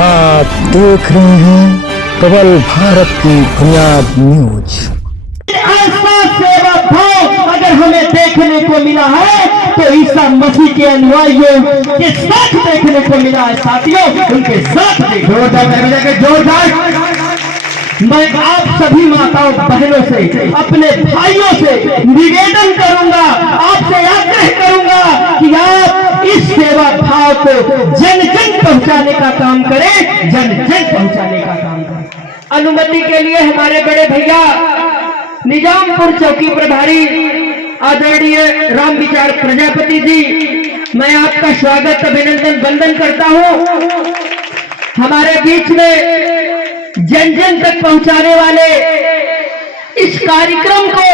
आप देख रहे हैं प्रबल भारत की बुनियाद न्यूज। ऐसा सेवा भाव अगर हमें देखने को मिला है तो ईसा मसीह के अनुयायियों के साथ देखने को मिला है। साथियों, उनके साथ जोरदार मैं आप सभी माताओं बहनों से, अपने भाइयों से निवेदन करूंगा, आपसे आग्रह करूंगा कि आप इस सेवा भाव को जन जन पहुंचाने का काम करें, जन जन पहुंचाने का काम करें। अनुमति के लिए हमारे बड़े भैया निजामपुर चौकी प्रभारी आदरणीय राम विचार प्रजापति जी, मैं आपका स्वागत अभिनंदन वंदन करता हूं। हमारे बीच में जन जन तक पहुंचाने वाले इस कार्यक्रम को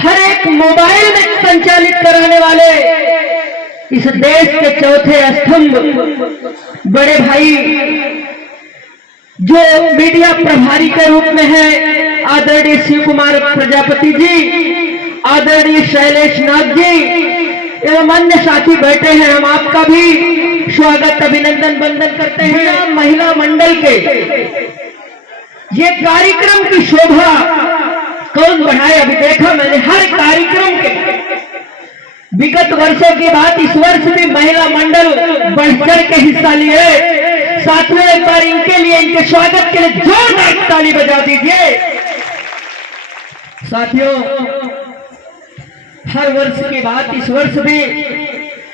हर एक मोबाइल में संचालित कराने वाले इस देश के चौथे स्तंभ बड़े भाई जो मीडिया प्रभारी के रूप में है, आदरणीय शिव कुमार प्रजापति जी, आदरणीय शैलेश नाथ जी एवं अन्य साथी बैठे हैं, हम आपका भी स्वागत अभिनंदन वंदन करते हैं। महिला मंडल के ये कार्यक्रम की शोभा कौन बढ़ाए, अभी देखा मैंने हर कार्यक्रम के विगत वर्षों की बात, इस वर्ष भी महिला मंडल बढ़ चढ़ के हिस्सा लिए। साथियों, एक बार इनके लिए, इनके स्वागत के लिए जोरदार ताली बजा दीजिए। साथियों, हर वर्ष की बात इस वर्ष भी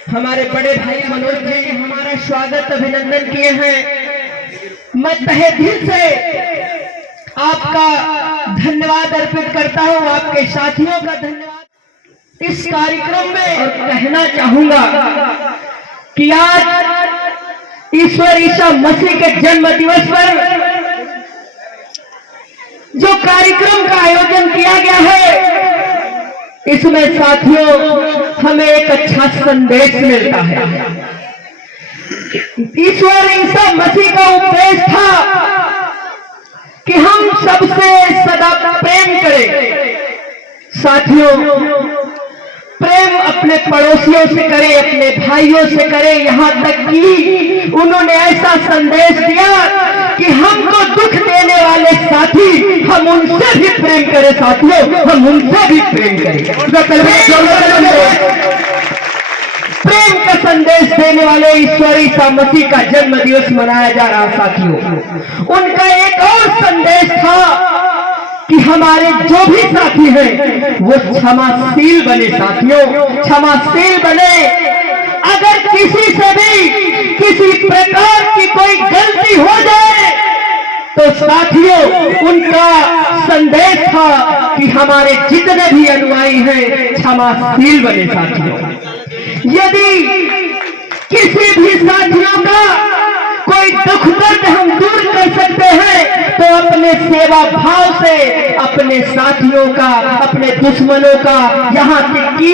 हमारे बड़े भाई मनोज जी हमारा स्वागत अभिनंदन किए हैं। मैं तहे दिल से आपका धन्यवाद अर्पित करता हूं, आपके साथियों का धन्यवाद इस कार्यक्रम में। और कहना चाहूंगा कि आज ईश्वर ईसा मसीह के जन्म दिवस पर जो कार्यक्रम का आयोजन किया गया है, इसमें साथियों हमें एक अच्छा संदेश मिलता है। ईश्वर ईसा मसीह का उपदेश था कि हम सबसे सदा प्रेम करें। साथियों, प्रेम अपने पड़ोसियों से करें, अपने भाइयों से करें, यहां तक कि उन्होंने ऐसा संदेश दिया कि हमको दुख देने वाले साथी हम उनसे भी प्रेम करें। साथियों, हम उनसे भी प्रेम करें। प्रेम का संदेश देने वाले ईश्वर ईसा मसीह का जन्म दिवस मनाया जा रहा। साथियों, उनका एक और संदेश था कि हमारे जो भी साथी हैं वो क्षमाशील बने। साथियों, क्षमाशील बने। अगर किसी से भी किसी प्रकार की कोई गलती हो जाए तो साथियों, उनका संदेश था कि हमारे जितने भी अनुयायी हैं क्षमाशील बने। साथियों, यदि किसी भी साथियों का कोई दुख दर्द हम दूर कर सकते हैं तो अपने सेवा भाव से अपने साथियों का, अपने दुश्मनों का, यहाँ तक कि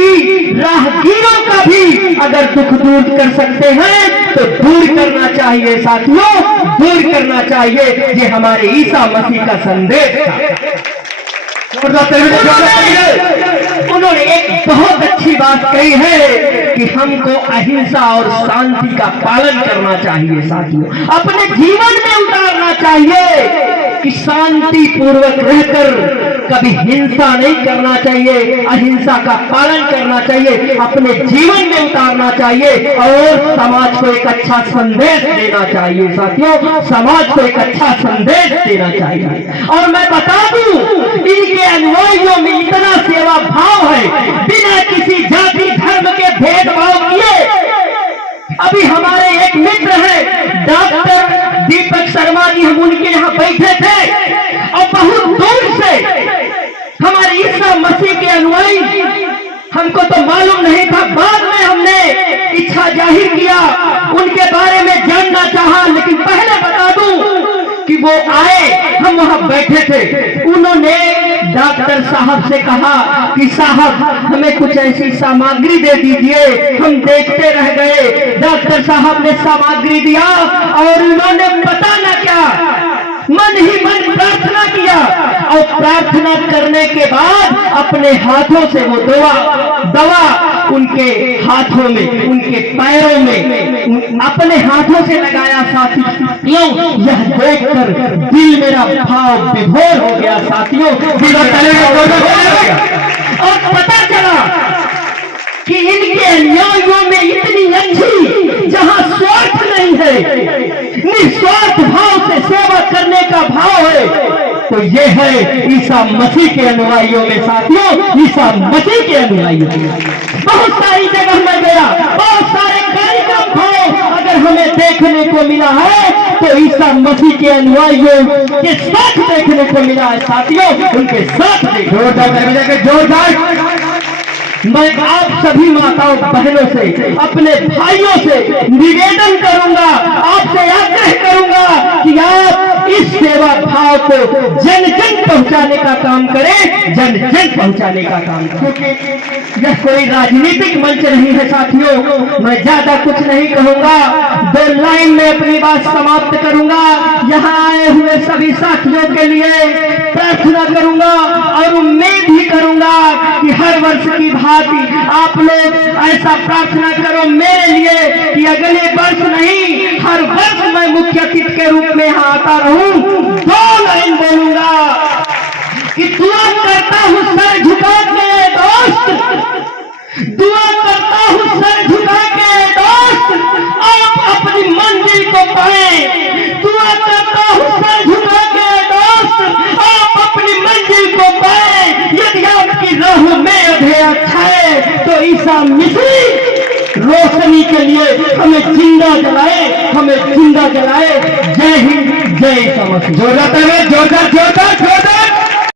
राहगीरों का भी अगर दुख दूर कर सकते हैं तो दूर करना चाहिए। साथियों, दूर करना चाहिए। ये हमारे ईसा मसीह का संदेश था। उन्होंने एक बहुत अच्छी बात कही है कि हमको अहिंसा और शांति का पालन करना चाहिए। साथियों, अपने जीवन में उतारना चाहिए कि शांति पूर्वक रहकर कभी हिंसा नहीं करना चाहिए, अहिंसा का पालन करना चाहिए, अपने जीवन में उतारना चाहिए और समाज को एक अच्छा संदेश देना चाहिए। साथियों, समाज को एक अच्छा संदेश देना चाहिए। और मैं बता दूं, इनके अनुयायियों में इतना सेवा भाव है, बिना किसी जाति धर्म के भेदभाव किए। अभी हमारे एक मित्र हैं डॉक्टर दीपक शर्मा जी, हम उनके यहाँ बैठे थे और बहुत दूर से हमारे ईसा मसीह के अनुयायी, हमको तो मालूम नहीं था, बाद में हमने इच्छा जाहिर किया, उनके बारे में जानना चाहा। लेकिन पहले बता दूं कि वो आए, हम वहां बैठे थे, उन्होंने डॉक्टर साहब से कहा कि साहब हमें कुछ ऐसी सामग्री दे दीजिए। हम देखते रह गए। डॉक्टर साहब ने सामग्री दिया और उन्होंने पता ना क्या मन ही मन प्रार्थना किया और प्रार्थना करने के बाद अपने हाथों से वो दवा उनके हाथों में, उनके पैरों में, अपने हाथों से लगाया साथियों। यह देखकर दिल मेरा भाव विभोर हो गया साथियों, और पता चला कि इनके अनुयायियों में इतनी अच्छी, जहां स्वार्थ नहीं है, निस्वार्थ भाव से सेवा करने का भाव है, तो ये है ईसा मसीह के अनुयायियों में साथियों, ईसा मसीह के अनुयायियों में। बहुत सारी जगह में गया, बहुत सारे कार्यक्रम भाव अगर हमें देखने को मिला है तो ईसा मसीह के अनुयायियों के साथ देखने को मिला है साथियों, उनके साथ जोरदार। मैं आप सभी माताओं बहनों से, अपने भाइयों से निवेदन करूंगा, आपसे आग्रह करूंगा कि आप इस सेवा भाव को जन जन पहुंचाने का काम करें, जन जन पहुंचाने का काम करें। क्योंकि यह कोई राजनीतिक मंच नहीं है साथियों, मैं ज्यादा कुछ नहीं कहूंगा, 2 लाइन में अपनी बात समाप्त करूंगा। यहाँ आए हुए सभी साथियों के लिए प्रार्थना करूंगा और उम्मीद भी करूंगा कि हर वर्ष की भांति आप लोग ऐसा प्रार्थना करो मेरे लिए कि अगले वर्ष नहीं, हर वर्ष मैं मुख्य अतिथि के रूप में यहाँ आता रहूं। 2 लाइन बोलूंगा कि दुआ करता हूँ सर झुका के दोस्त, दुआ करता हूँ सर झुका के दोस्त, आप अपनी मंजिल को पाए। दुआ करता हूँ सर झुका के दोस्त, आप अपनी मंजिल को पाए। यदि आपकी राह में अंधेरा छाए तो ईसा मसीह रोशनी के लिए हमें जिंदा जलाए, हमें जिंदा जलाए। जय हिंद, जय ईसा मसीह। जोरदार जोरदार जोरदार जोरदार।